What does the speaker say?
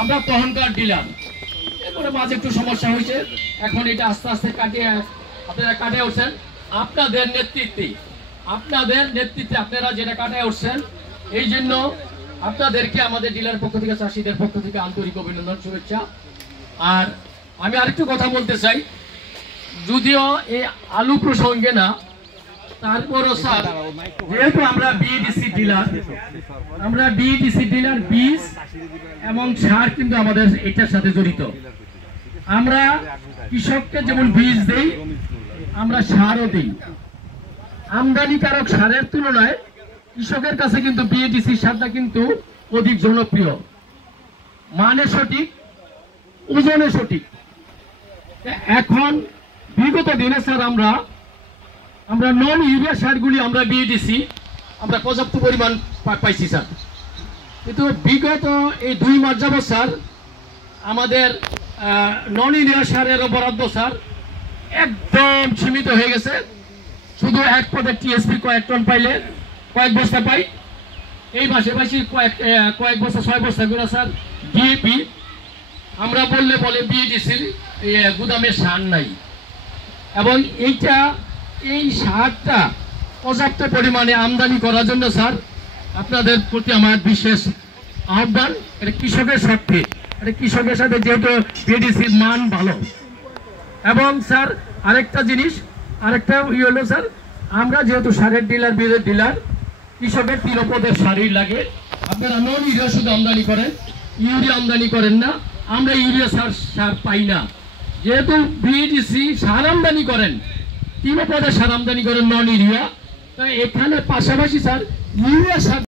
আমরা তখনকার ডিলার, এরপরে মাঝে একটু সমস্যা হয়েছে, এখন এটা আস্তে আস্তে কাটিয়ে আপনারা কাটিয়ে উঠছেন আপনাদের নেতৃত্বে, আপনারা যেটা কাটিয়ে উঠছেন, এই জন্য আপনাদেরকে আমাদের ডিলার পক্ষ থেকে, চাষিদের পক্ষ থেকে আন্তরিক অভিনন্দন, শুভেচ্ছা। আর আমি আরেকটু কথা বলতে চাই, যদিও এই আলু প্রসঙ্গে না, তারপরও স্যার যেহেতু আমরা বিএডিসি ডিলার বীজ এবং সার কিন্তু আমাদের এটার সাথে জড়িত। আমরা কৃষককে যেমন বীজ দেই, আমরা সারও দিই। আমদানিকারক সারের তুলনায় কৃষকের কাছে কিন্তু বিএডিসি সারটা কিন্তু অধিক জনপ্রিয়, মানে সঠিক, ওজনে সঠিক। এখন বিগত দিনে স্যার আমরা নন ইউরিয়া সারগুলি আমরা বিএডিসি আমরা পর্যাপ্ত পরিমাণ পাইছি স্যার, কিন্তু বিগত এই 2 মাস যাবত স্যার আমাদের নন ইউরিয়া সারের বরাদ্দ স্যার একদম সীমিত হয়ে গেছে। শুধু এক পদের টিএসপি কয়েক টন পাইলে কয়েক বস্তা পাই, এই মাসে কয়েক বস্তা 6 বস্তা করে স্যার ডিএপি। আমরা বলে বিএডিসির গুদামে সার নাই, এবং এই সারটা পর্যাপ্ত পরিমাণে আমদানি করার জন্য স্যার আপনাদের প্রতি আমার বিশেষ আহ্বান। এটা কৃষকের স্বার্থে, এটা কৃষকের সাথে যেহেতু বিএডিসির মান ভালো। এবং স্যার আরেকটা হলো স্যার, আমরা যেহেতু সারের ডিলার, বীজের ডিলার, কৃষকের 3 পদের সারই লাগে। আপনারা নন ইউরিয়া শুধু আমদানি করেন, ইউরিয়া আমদানি করেন না, আমরা ইউরিয়া সার পাই না। যেহেতু বিএডিসি সার আমদানি করেন, 3 পদের সার আমদানি করেন নন ইউরিয়া, তাই এখানে পাশাপাশি স্যার ইউরিয়া সার